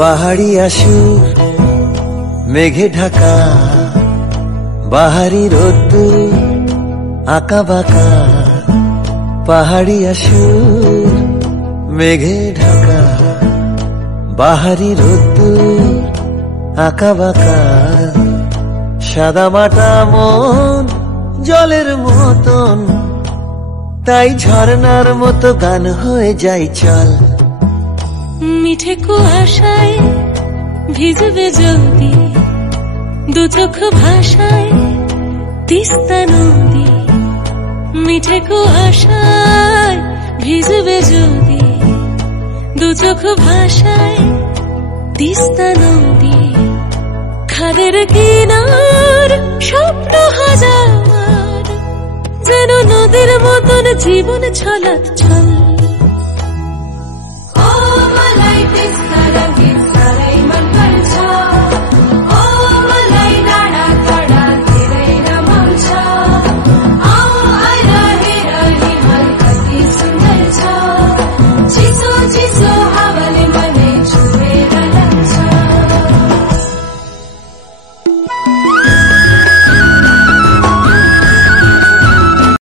পাহাড়িয়া সুর মেঘে ঢাকা, বাহারি রোদ্দুর আঁকা বাঁকা। পাহাড়িয়া সুর মেঘে ঢাকা, বাহারি রোদ্দুর আঁকা বাঁকা। সাদা মাটা মন জলের মতন, তাই ঝর্ণার মতো গান হয়ে যাই চল। মিঠে কুয়াশায় ভিজবে যদি, দু চোখ ভাষায় তিস্তা নদী। মিঠে কুয়াশায় ভিজবে যদি, দু চোখ ভাষায় তিস্তা নদী। খাদের কিনার স্বপ্ন হাজার, যেন নদীর মতন জীবন ছলাৎ ছল।